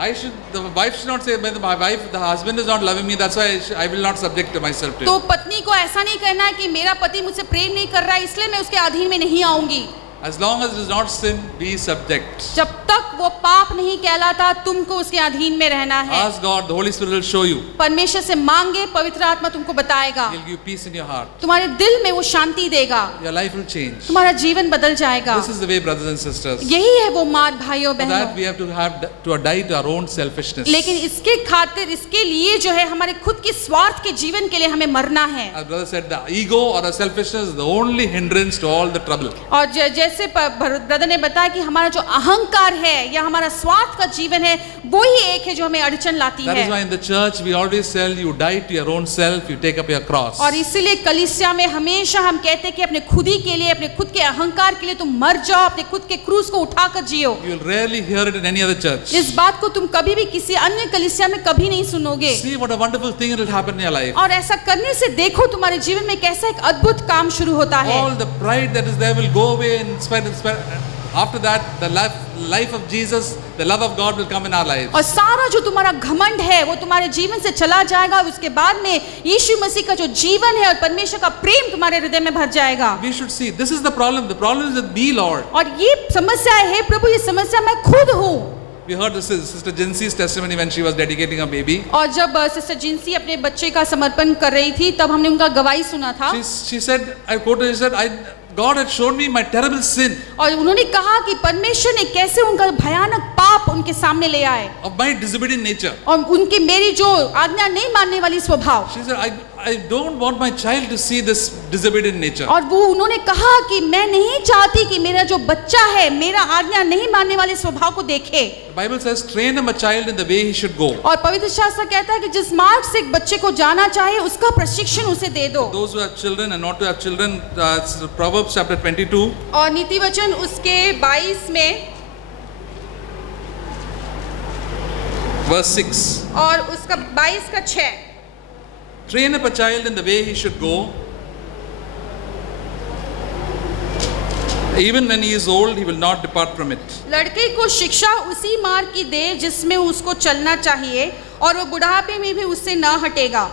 The wife should not say, the husband is not loving me, that's why I will not subject myself to तो him. पत्नी को ऐसा नहीं कहना है कि मेरा पति मुझसे प्रेम नहीं कर रहा है इसलिए मैं उसके अधीन में नहीं आऊंगी। As long as it is not sin, be subject. जब तक वो पाप नहीं कहलाता तुमको उसके अधीन में रहना है। Ask God, the Holy Spirit will show you. परमेश्वर से मांगे, पवित्र आत्मा तुमको बताएगा। He'll give peace in your heart. तुम्हारे दिल में वो शांति देगा। Your life will change. तुम्हारा जीवन बदल जाएगा। This is the way, brothers and sisters. यही है वो मार्ग भाइयों For that बहनों। we have to die to our own selfishness. लेकिन इसके खातिर इसके लिए जो है हमारे खुद के स्वार्थ के जीवन के लिए हमें मरना है। As brother said, the ego or the selfishness is the only hindrance to all the trouble. और जैसे ब्रदर ने बताया कि हमारा जो अहंकार है या हमारा स्वार्थ का जीवन है वो ही एक है जो हमें अड़चन लाती That है। is why in the church we always tell you die to your own self, you take up your cross. और इसीलिए कलीसिया में हमेशा हम कहते हैं कि अपने खुद ही के लिए, अपने खुद के अहंकार के लिए तुम मर जाओ, अपने खुद के क्रूस को उठाकर जियो। You will rarely hear it in any other church. इस बात को तुम कभी भी किसी अन्य कलीसिया में कभी नहीं सुनोगे। See what a wonderful thing it will happen in your life. और ऐसा करने से देखो तुम्हारे जीवन में कैसा एक अद्भुत काम शुरू होता है। All the pride that is there will go away in spite. After that, the life of Jesus, the love of God will come in our lives. और सारा जो तुम्हारा घमंड है वो तुम्हारे जीवन से चला जाएगा। उसके बाद में यीशु मसीह का जो जीवन है और परमेश्वर का प्रेम तुम्हारे हृदय में भर जाएगा। We should see this is the problem. The problem is with me, Lord. और ये समस्या है प्रभु, ये समस्या मैं खुद हूँ। We heard this is Sister Jinsy's testimony when she was dedicating a baby. और जब सिस्टर जिंसी अपने बच्चे का समर्पण कर रही थी तब हमने उनका गवाही सुना था। She said, I quoted, she said, God had shown me my terrible sin. और उन्होंने कहा कि परमेश्वर ने कैसे उनका भयानक पाप उनके सामने ले आए। Of my disobedient nature. और उनकी मेरी जो आज्ञा नहीं मानने वाली स्वभाव। She said, I don't want my child to see this disobedient nature. और वो उन्होंने कहा कि मैं नहीं चाहती कि मेरा जो बच्चा है मेरा आज्ञा नहीं मानने वाले स्वभाव को देखे। The Bible says, train him a child in the way he should go. और पवित्र शास्त्र कहता है कि जिस मार्ग से एक बच्चे को जाना चाहिए उसका प्रशिक्षण उसे दे दो। Those who have children and not to have children, it's Proverbs chapter 22. और नीति वचन उसके 22 में verse 6. और उसका 22 का 6। Train up a child in the way he should go. Even when he is old, he will not depart from it. लड़के को शिक्षा उसी मार्ग की दे जिसमें उसको चलना चाहिए और वो बुढ़ापे में भी उससे न हटेगा।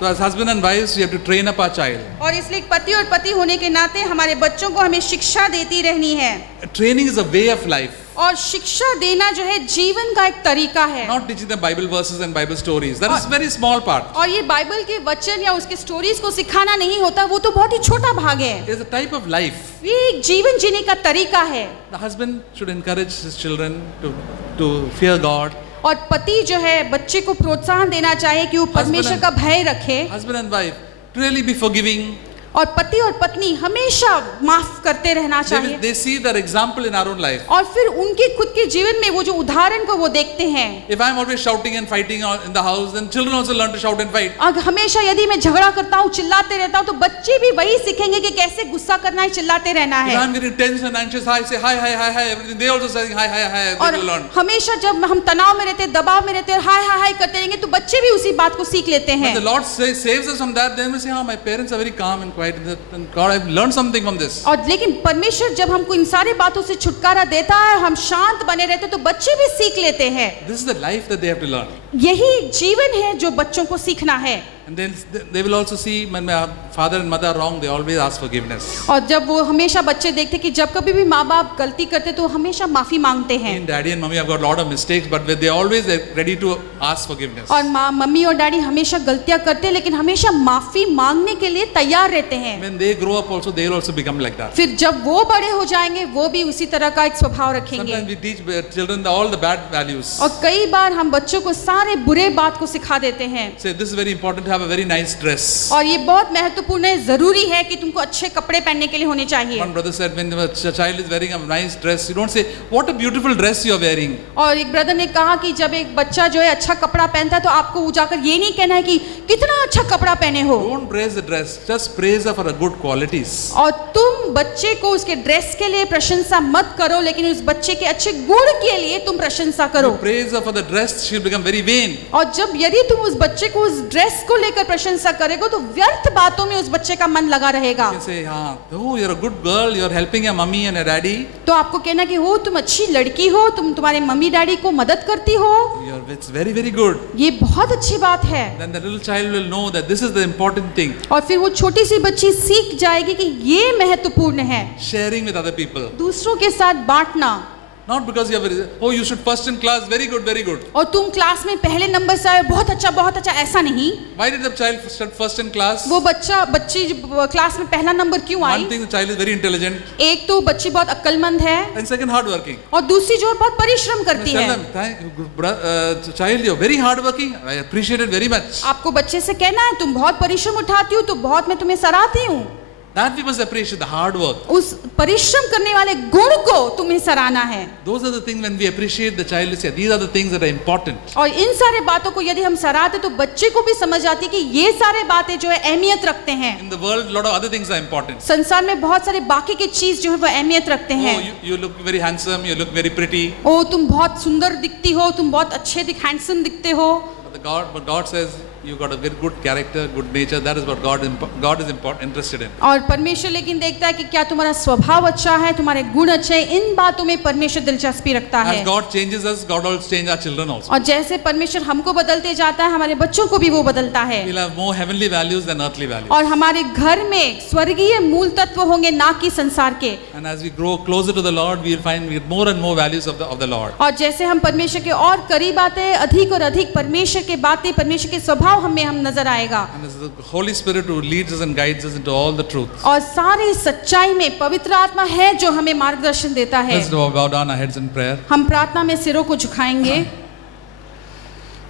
So as husband and wives, we have to train up our child. और इसलिए पति और पति होने के नाते हमारे बच्चों को हमें शिक्षा देती रहनी है। Training is a way of life. और शिक्षा देना जो है जीवन का एक तरीका है। Not teaching them Bible verses and Bible stories. That is very small part. और ये बाइबल के वचन या उसके स्टोरीज को सिखाना नहीं होता, वो तो बहुत ही छोटा भाग है। It is a type of life. ये एक जीवन जीने का तरीका है। The husband should encourage his children to fear God. और पति जो है बच्चे को प्रोत्साहन देना चाहिए कि वो परमेश्वर का भय रखे। Husband and wife to really be forgiving. और पति और पत्नी हमेशा माफ करते रहना चाहिए। They see their example in our own life. और फिर उनके खुद के जीवन में वो जो उदाहरण को वो देखते हैं। If I am always shouting and fighting in the house, then children also learn to shout and fight. अगर हमेशा यदि मैं झगड़ा करता हूँ, चिल्लाते रहता हूँ, तो बच्चे भी वही सीखेंगे कि कैसे गुस्सा करना है, चिल्लाते रहना है। If I am getting tense and anxious, I say hi, hi, hi, hi, everything. They also say hi, hi, hi. They और will learn. हमेशा जब हम तनाव में रहते, दबाव में रहते, हाय हाय हाय करते रहेंगे, तो बच्चे भी उसी बात को सीख लेते हैं। When the Lord saves us from that, then we say, "Oh, my parents are very calm and quiet. And God, I've learned something from this." और लेकिन परमेश्वर जब हमको इन सारी बातों से छुटकारा देता है, हम शांत बने रहते, तो बच्चे भी सीख लेते हैं। This is the life that they have to learn. यही जीवन है जो बच्चों को सीखना है। And then they will also see when my father and mother are wrong, they always ask forgiveness. और जब वो हमेशा बच्चे देखते कि जब कभी भी माँ बाप गलती करते तो हमेशा माफी मांगते हैं। And daddy and mommy have got a lot of mistakes, but they always are ready to ask forgiveness. और मम्मी और डैडी हमेशा गलतियां करते हैं लेकिन हमेशा माफी मांगने के लिए तैयार रहते हैं। When they grow up also, they will also become like that. फिर जब वो बड़े हो जाएंगे वो भी उसी तरह का एक स्वभाव रखेंगे। Sometimes we teach children all the bad values. और कई बार हम बच्चों को सारे बुरे बात को सिखा देते हैं। Say this is very important to have a very nice dress. और ये बहुत महत्वपूर्ण है, जरूरी है कि तुमको अच्छे कपड़े पहनने के लिए होने चाहिए। One brother said, when a child is wearing a nice dress, you don't say, what a beautiful dress you are wearing. और एक ब्रदर ने कहा कि जब एक बच्चा जो है अच्छा कपड़ा पहनता है तो आपको जाकर ये नहीं कहना है कि कितना अच्छा कपड़ा पहने हो। Don't praise the dress, just praise her for her good qualities. और तुम बच्चे को उसके ड्रेस के लिए प्रशंसा मत करो, लेकिन उस बच्चे के अच्छे गुण के लिए तुम प्रशंसा करो। You praise her for the dress, she will become very vain. और जब यदि तुम उस बच्चे को उस ड्रेस को लेकर प्रशंसा करेगा तो व्यर्थ बातों में उस बच्चे का मन लगा रहेगा। You can say, oh, you're a good girl, you're helping your mummy and your daddy. तो आपको कहना कि हो तुम अच्छी लड़की हो, तुम तुम्हारे मम्मी डैडी को मदद करती हो, It's very, very good. ये बहुत अच्छी बात है। Then the little child will know that this is the important thing. और फिर वो छोटी सी बच्ची सीख जाएगी कि ये महत्वपूर्ण है, Sharing with other people. दूसरों के साथ बांटना। Not because you are, oh, you should first in class, very good, very good. और तुम क्लास में पहले नंबर से आए, बहुत अच्छा, ऐसा नहीं। Why did the child start first in class? वो बच्ची क्लास में पहला नंबर क्यों आई? One thing, the child is very intelligent. एक तो बच्ची बहुत अक्लमंद है, And second, hardworking. और दूसरी जो बहुत परिश्रम करती है। Tell them, child, you're very hardworking. I appreciate it very much. आपको बच्चे से कहना है तुम बहुत परिश्रम उठाती हो, तो बहुत मैं तुम्हें सराहती हूँ। That we must appreciate, the hard work. उस परिश्रम करने वाले गुण को तुम्हें सराहना है। Those are the things when we appreciate the child, say these are the things that are important. और इन सारे बातों को यदि हम सराहते तो बच्चे को भी समझ आती है कि ये सारे बातें जो है अहमियत रखते हैं। In the world, a lot of other things are important. संसार में बहुत सारे बाकी की चीज जो है वो अहमियत रखते हैं। Oh, you look very handsome, you look very pretty. ओ तुम बहुत सुंदर दिखती हो, तुम बहुत अच्छे हैंडसम दिखते हो। But God says you got a very good character, good nature. That is what God is interested in. और परमेश्वर लेकिन देखता है कि क्या तुम्हारा स्वभाव अच्छा है, तुम्हारे गुण अच्छे हैं, इन बातों में परमेश्वर दिलचस्पी रखता है। As God changes us, God will change our children also. और जैसे परमेश्वर हमको बदलते जाता है, हमारे बच्चों को भी वो बदलता है। We'll have more heavenly values than earthly values. और हमारे घर में स्वर्गीय मूल तत्व होंगे, ना कि संसार के। And as we grow closer to the Lord, we'll find we get more and more values of the Lord. और जैसे हम परमेश्वर के और करीब आते हैं, अधिक और अधिक परमेश्वर के बातें, परमेश्वर के स्वभाव हमें हम नजर आएगा। And it's the Holy Spirit who leads us and guides us into all the truth. और सारी सच्चाई में पवित्र आत्मा है जो हमें मार्गदर्शन देता है। Let's bow down our heads in prayer. हम प्रार्थना में सिरों को झुकाएंगे।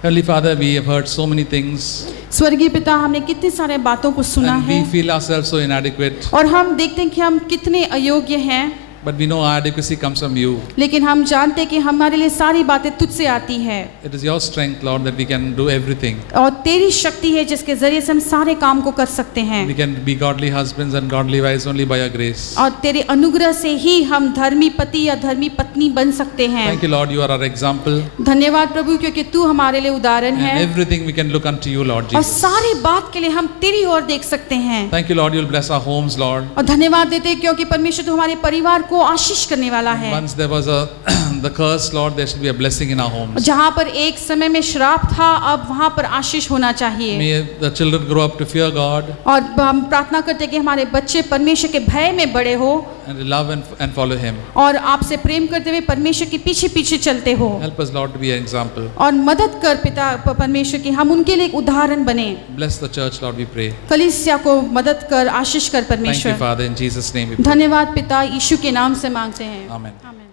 Heavenly Father, we have heard so many things. स्वर्गीय पिता, हमने कितनी सारे बातों को सुना And है we feel ourselves so inadequate. और हम देखते हैं कि हम कितने अयोग्य हैं। But we know our adequacy comes from you. लेकिन हम जानते हैं कि हमारे लिए सारी बातें तुझसे आती है। It is your strength, Lord, that we can do everything. और तेरी शक्ति है जिसके जरिए से हम सारे काम को कर सकते हैं। We can be godly husbands and godly wives only by your grace. और तेरे अनुग्रह से ही हम धर्मी पति या धर्मी पत्नी बन सकते हैं। Thank you, Lord, you are our example. धन्यवाद प्रभु, क्योंकि तू हमारे लिए उदाहरण And है। everything we can look unto you, Lord और Jesus. सारी बात के लिए हम तेरी ओर देख सकते हैं। Thank you, Lord, you'll bless our homes, Lord. और धन्यवाद देते हैं क्योंकि परमेश्वर तू हमारे परिवार को आशीष करने वाला है। Once there was the curse, Lord, there should be a blessing in our homes. जहाँ पर एक समय में श्राप था, अब वहाँ पर आशीष होना चाहिए। May the children grow up to fear God और हम प्रार्थना करते हैं कि हमारे बच्चे परमेश्वर के भय में बड़े हो and love and follow Him. और आपसे प्रेम करते हुए परमेश्वर के पीछे पीछे चलते हो। Help us, Lord, to be an example. और मदद कर पिता परमेश्वर की, हम उनके लिए एक उदाहरण बने। Bless the church, Lord, we pray. कलीसिया को मदद कर, आशीष कर Thank you, परमेश्वर। Father, in Jesus' name we pray. धन्यवाद पिता, यीशु के नाम से मांगते हैं। Amen. आमीन।